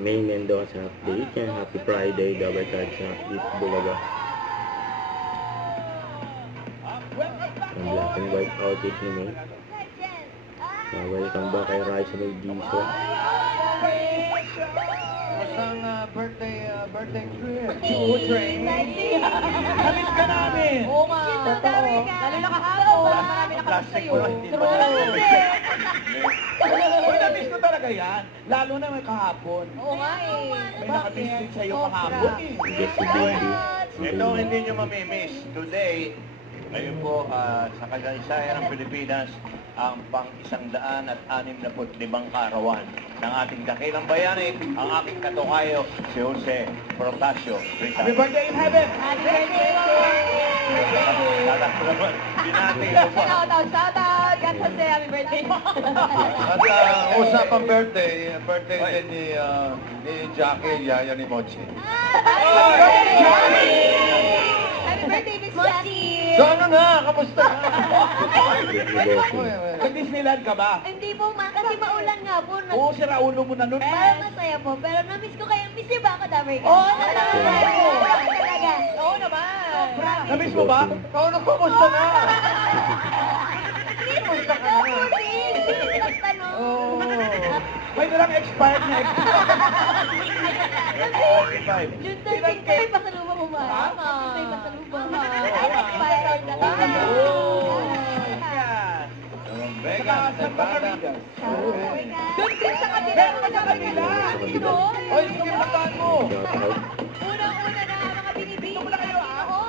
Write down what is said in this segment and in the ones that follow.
May Mendoza update yan. Happy Friday, double card sa East Bulaga. Ang black and white outfit ni May. Welcome back kay Raisa May Dizon. Isang birthday trip. Train. Halit ka namin. Oo nga. Totoo. Lalo na kahapon. Marami nakapag sa'yo. Uy, na-miss ko talaga yan. Lalo na may kahapon. Oo nga eh. May nakamiss din sa'yo kahapon eh. Just si Baby. Ito ang hindi nyo mamimiss. Today, ngayon po sa kasaysayan ng Pilipinas, ang pang-165 kaarawan ng ating dakilang bayani, ang aking katukayo, si Jose Protasio. Happy birthday in heaven! Happy birthday! Tatak ko naman, binati mo pa. Shout out! God Jose, happy birthday! At usapang birthday din ni Jackie, yaya ni Mochi. Happy birthday, Miss Mochi! So ano na, kamusta ka? Sa Disneyland ka ba? Hindi po, kasi maulan nga po. Oo, si Raulo mo na nun. Parang masaya po, pero na-miss ko kayo. Miss niyo ba ako, Dabber? Oo naman! Talaga. Oo naman! Na-miss mo ba? Ikaw na, kamusta na? Kumusta ka na? Basta no. Oo. May nalang expired na June 13 kayo pasalubong mo ba? Tama. May pasalubong. Ay, Expired na talaga. Saka sa Pangarigas. Doon din sa kanila! Sa kanila! Doon! Oy, sige mataan mo! Shout out. Unang-una na mga binibig. Ito muna kayo ah! Oo!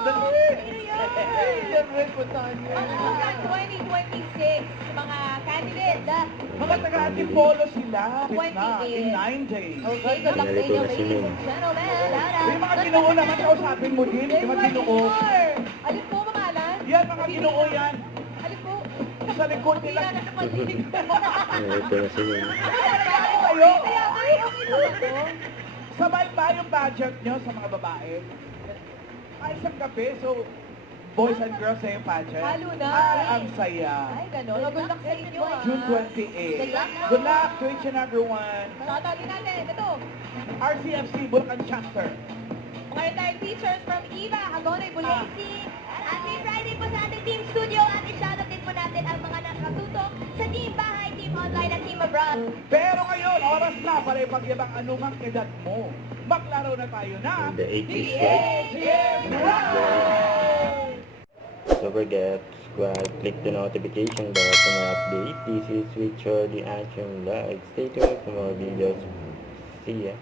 Siyempre, puntahan niyo. Ang hanggang 2026, mga candidates. Mga taga-Antipolo sila. Na, 28. in 9 days. Okay, good luck sa inyo, ladies and gentlemen. May mga ginoo naman, kausapin mo din. May mga ginoo. Alin po, mamalan? Yan, mga ginoo yan. Alin po? Sa likod Hindi nila. na napansin. Ito na si May. Kayo, Kaya kayo, okay ba to? sabay ba yung budget nyo sa mga babae? Ay, isang gabi, so boys and girls sa yung pageant. Halo na. Ay, ang saya. Ay, gano'n. Good luck sa inyo, ah. June 28. Good luck to each and everyone. Tatawagin natin. Ito. RCFC, Bulacan Chapter. Mga retired teachers from Eva, Hagonoy, Bulacan. Happy Friday po sa ating Team Studio at i-shoutout din po natin ang mga nakatutok sa Team Bahay, Team Online at Team Abroad. Pero ngayon, oras na para ipagyabang anumang edad mo. Maglaro na tayo na. The 80s vibes. Don't forget to subscribe, click the notification bell for more update. This is Richard, the Action Live. Stay tuned for more videos. See ya.